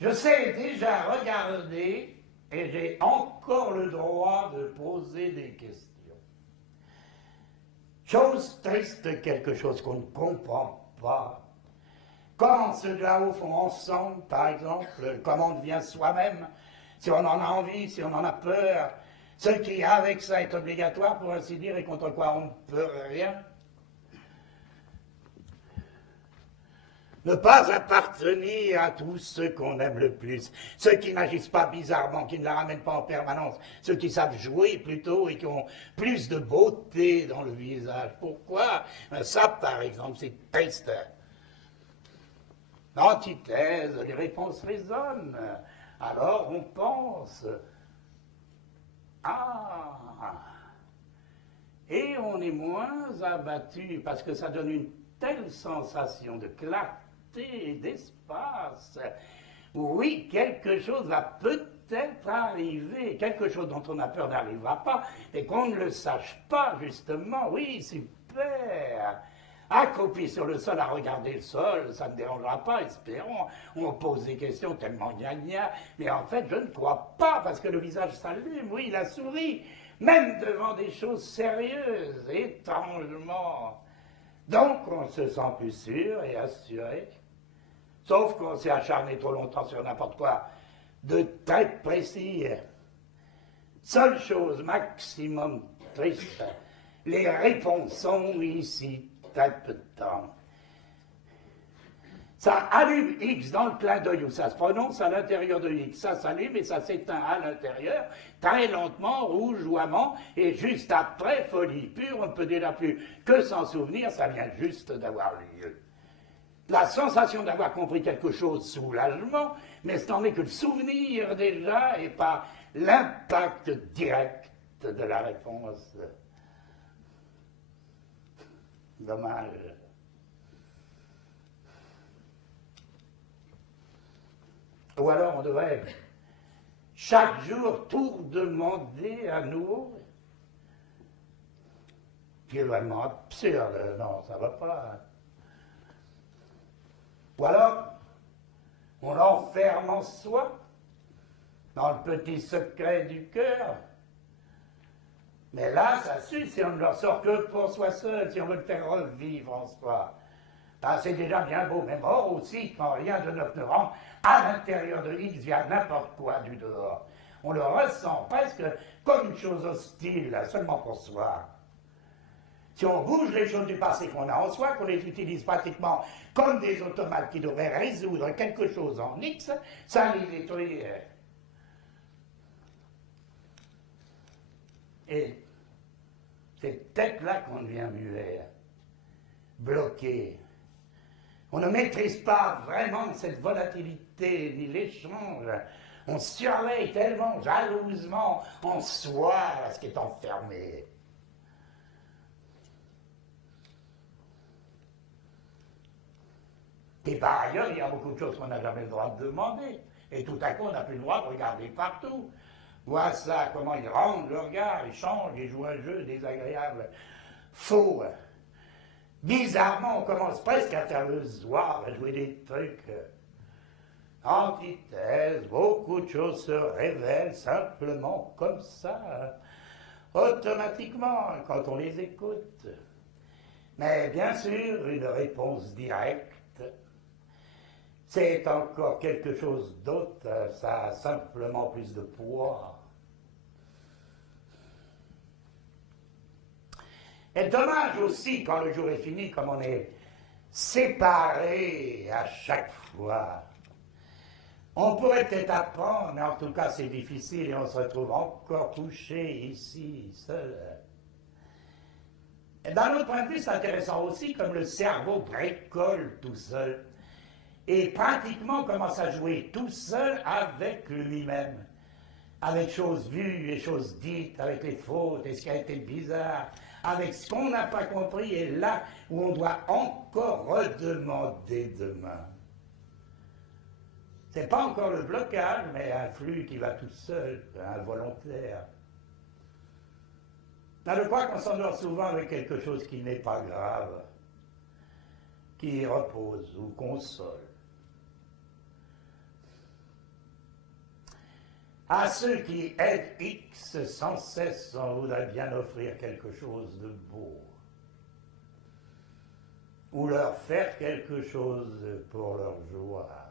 Je sais déjà regarder et j'ai encore le droit de poser des questions. Chose triste, quelque chose qu'on ne comprend pas. Comment ceux de là-haut font ensemble, par exemple, comment on devient soi-même, si on en a envie, si on en a peur, ce qui, avec ça, est obligatoire, pour ainsi dire, et contre quoi on ne peut rien. Ne pas appartenir à tous ceux qu'on aime le plus, ceux qui n'agissent pas bizarrement, qui ne la ramènent pas en permanence, ceux qui savent jouer plutôt et qui ont plus de beauté dans le visage. Pourquoi? Ça, par exemple, c'est triste. L'antithèse, les réponses résonnent. Alors on pense, ah, et on est moins abattu parce que ça donne une telle sensation de clarté et d'espace. Oui, quelque chose va peut-être arriver, quelque chose dont on a peur n'arrivera pas, et qu'on ne le sache pas, justement. Oui, super. Accroupi sur le sol à regarder le sol, ça ne dérangera pas, espérons. On pose des questions tellement gna-gna, mais en fait, je ne crois pas, parce que le visage s'allume, oui, la sourit, même devant des choses sérieuses, étrangement. Donc, on se sent plus sûr et assuré. Sauf qu'on s'est acharné trop longtemps sur n'importe quoi de très précis. Seule chose, maximum triste, les réponses sont ici, très peu de temps. Ça allume X dans le clin d'œil où ça se prononce à l'intérieur de X. Ça s'allume et ça s'éteint à l'intérieur, très lentement, rougeoiement, et juste après, folie pure, on ne peut déjà plus que s'en souvenir, ça vient juste d'avoir lieu. La sensation d'avoir compris quelque chose, soulagement, mais ce n'en est que le souvenir déjà et pas l'impact direct de la réponse. Dommage. Ou alors on devrait chaque jour tout demander à nouveau. C'est vraiment absurde, non, ça ne va pas. Ou alors, on l'enferme en soi, dans le petit secret du cœur. Mais là, ça suffit si on ne leur sort que pour soi seul, si on veut le faire revivre en soi. Ben, c'est déjà bien beau, mais mort aussi, quand rien de neuf ne rentre à l'intérieur de X via n'importe quoi du dehors. On le ressent presque comme une chose hostile, seulement pour soi. Si on bouge les choses du passé qu'on a en soi, qu'on les utilise pratiquement comme des automates qui devraient résoudre quelque chose en X, ça les détruit. Et c'est peut-être là qu'on devient muet, bloqué. On ne maîtrise pas vraiment cette volatilité ni l'échange. On surveille tellement jalousement en soi ce qui est enfermé. Et par ailleurs, il y a beaucoup de choses qu'on n'a jamais le droit de demander. Et tout à coup, on n'a plus le droit de regarder partout. Vois ça, comment ils rendent le regard, ils changent, ils jouent un jeu désagréable, faux. Bizarrement, on commence presque à faire le zouave, à jouer des trucs. Antithèse, beaucoup de choses se révèlent simplement comme ça, automatiquement, quand on les écoute. Mais bien sûr, une réponse directe, c'est encore quelque chose d'autre, ça a simplement plus de poids. Et dommage aussi, quand le jour est fini, comme on est séparés à chaque fois. On pourrait peut-être apprendre, mais en tout cas c'est difficile et on se retrouve encore couché ici, seul. Et d'un autre point de vue, c'est intéressant aussi, comme le cerveau bricole tout seul et pratiquement commence à jouer tout seul avec lui-même, avec choses vues et choses dites, avec les fautes et ce qui a été bizarre, avec ce qu'on n'a pas compris et là où on doit encore redemander demain. C'est pas encore le blocage, mais un flux qui va tout seul, involontaire. Là, je crois qu'on s'endort souvent avec quelque chose qui n'est pas grave, qui repose ou console. À ceux qui aident X sans cesse, on voudrait bien offrir quelque chose de beau. Ou leur faire quelque chose pour leur joie.